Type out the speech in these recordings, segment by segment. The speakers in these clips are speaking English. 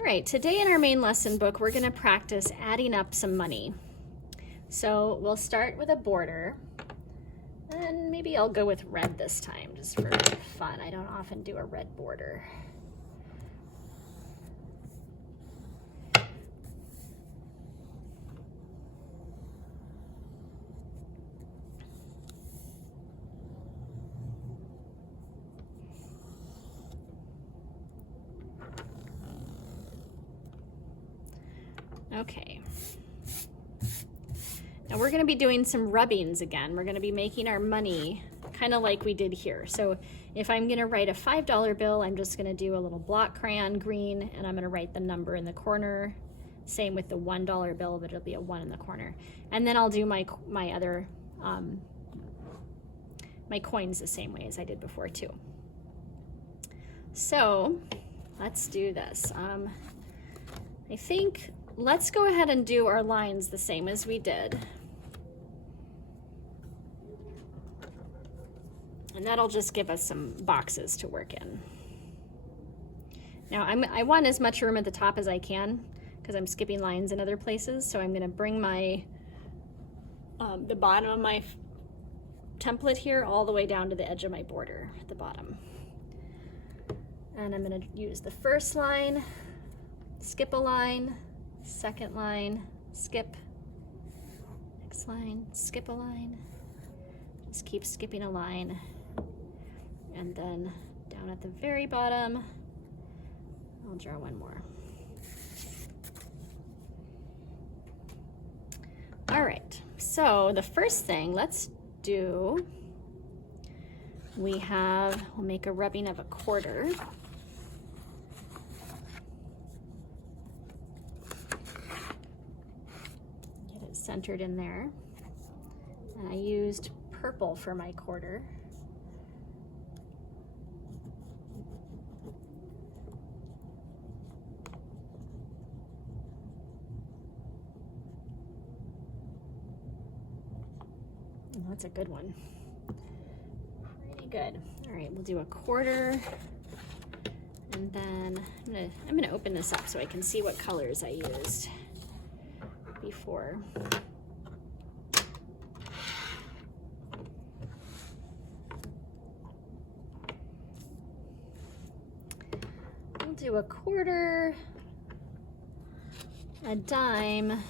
All right, today in our main lesson book, we're gonna practice adding up some money. So we'll start with a border, and maybe I'll go with red this time, just for fun. I don't often do a red border. Okay. Now we're going to be doing some rubbings again. We're going to be making our money kind of like we did here. So if I'm going to write a $5 bill, I'm just going to do a little block crayon green, and I'm going to write the number in the corner. Same with the $1 bill, but it'll be a 1 in the corner. And then I'll do my other my coins the same way as I did before too. So let's do this. I think let's go ahead and do our lines the same as we did. And that'll just give us some boxes to work in. Now I want as much room at the top as I can because I'm skipping lines in other places. So I'm going to bring my the bottom of my template here all the way down to the edge of my border at the bottom. And I'm going to use the first line, skip a line, second line, skip, next line, skip a line, just keep skipping a line, and then down at the very bottom, I'll draw one more. All right, so the first thing let's do, we'll make a rubbing of a quarter. Centered in there, and I used purple for my quarter. Oh, that's a good one. Pretty good. All right, we'll do a quarter, and then I'm gonna open this up so I can see what colors I used before. We'll do a quarter, a dime.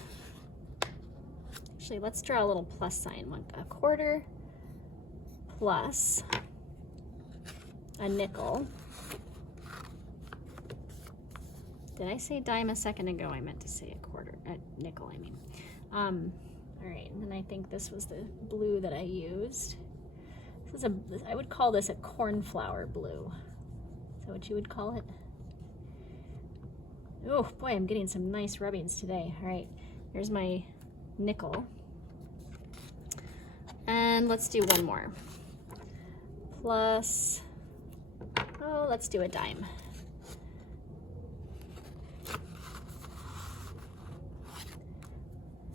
Actually, let's draw a little plus sign. A quarter plus a nickel. Did I say dime a second ago? I meant to say a nickel, I mean. All right, and then I think this was the blue that I used. I would call this a cornflower blue. Is that what you would call it? Oh boy, I'm getting some nice rubbings today. All right, here's my nickel. And let's do one more. Plus, oh, let's do a dime.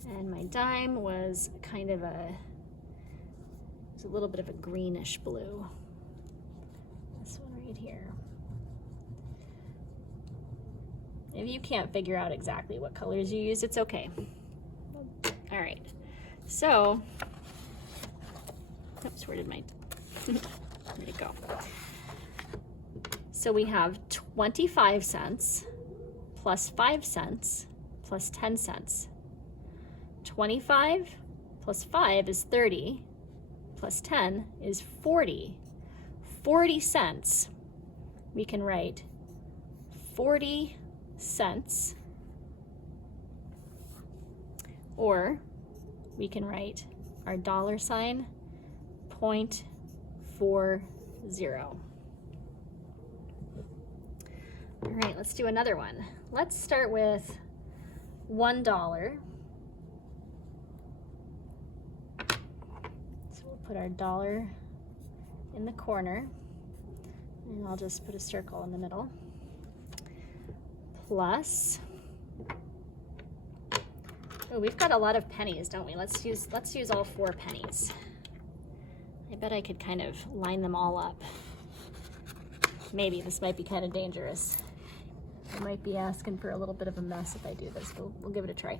And my dime was kind of a little bit of a greenish blue. This one right here. If you can't figure out exactly what colors you use, it's okay. All right, so, oops, where'd it go? So we have 25 cents plus 5 cents plus 10 cents. 25 plus 5 is 30, plus 10 is 40. 40 cents. We can write 40 cents, or we can write our dollar sign, 0.40. All right, let's do another one. Let's start with $1. Put our dollar in the corner, and I'll just put a circle in the middle. Plus, oh, we've got a lot of pennies, don't we? Let's use all 4 pennies. I bet I could kind of line them all up. Maybe this might be kind of dangerous. I might be asking for a little bit of a mess if I do this, but we'll give it a try.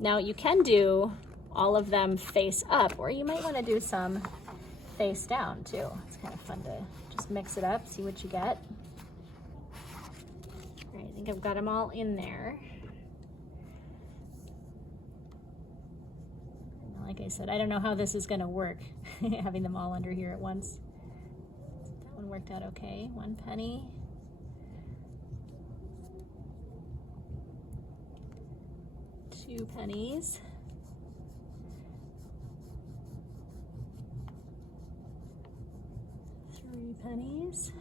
Now you can do all of them face up, or you might want to do some face down too. It's kind of fun to just mix it up, see what you get. All right, I think I've got them all in there. And like I said, I don't know how this is going to work, having them all under here at once. That one worked out okay. 1 penny. 2 pennies. 3 pennies.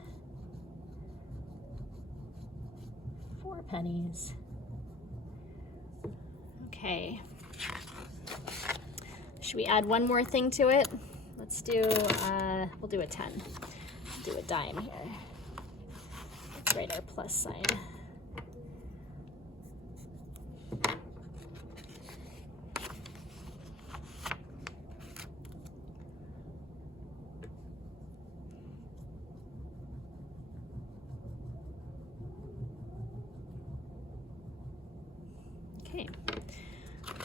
4 pennies. Okay. Should we add one more thing to it? Let's do, we'll do a 10. Do a dime here. Let's write our plus sign. Okay.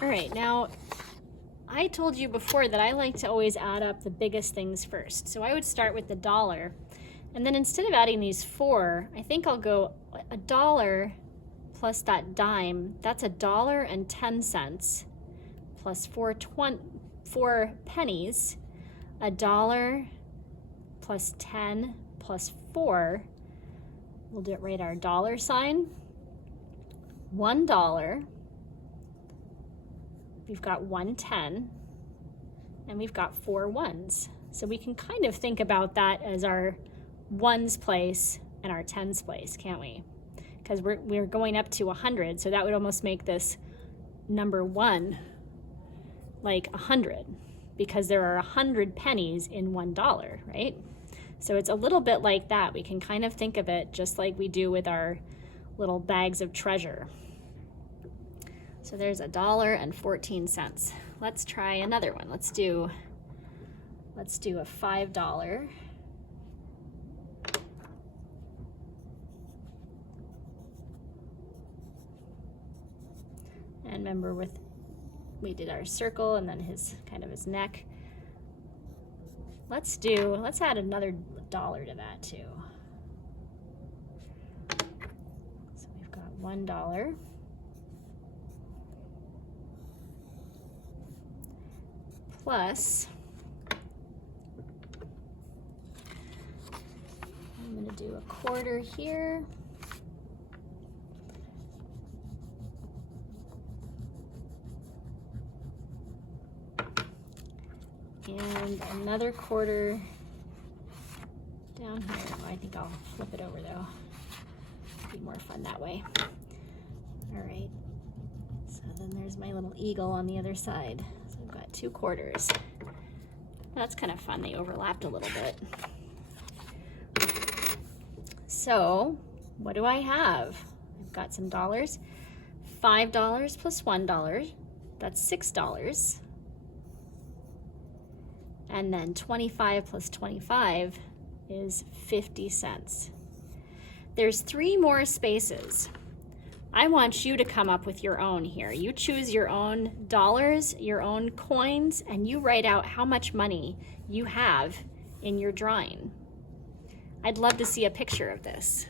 All right, now I told you before that I like to always add up the biggest things first. So I would start with the dollar, and then instead of adding these 4, I think I'll go $1 plus that dime. That's $1.10 plus 4 pennies. $1 plus 10 plus 4. We'll do it right, our dollar sign. $1. We've got 110, and we've got 4 ones. So we can kind of think about that as our ones place and our tens place, can't we? Because we're going up to 100, so that would almost make this number 1 like 100, because there are 100 pennies in $1, right? So it's a little bit like that. We can kind of think of it just like we do with our little bags of treasure. So there's $1.14. Let's try another one. Let's do a $5. And remember, we did our circle and then his neck. Let's add another $1 to that too. So we've got $1. Plus, I'm going to do a quarter here. And another quarter down here. I think I'll flip it over though. It'll be more fun that way. All right. So then there's my little eagle on the other side. So I've got 2 quarters. That's kind of fun. They overlapped a little bit. So what do I have? I've got some dollars. $5 plus $1. That's $6. And then 25 plus 25 is 50 cents. There's 3 more spaces. I want you to come up with your own here. You choose your own dollars, your own coins, and you write out how much money you have in your drawing. I'd love to see a picture of this.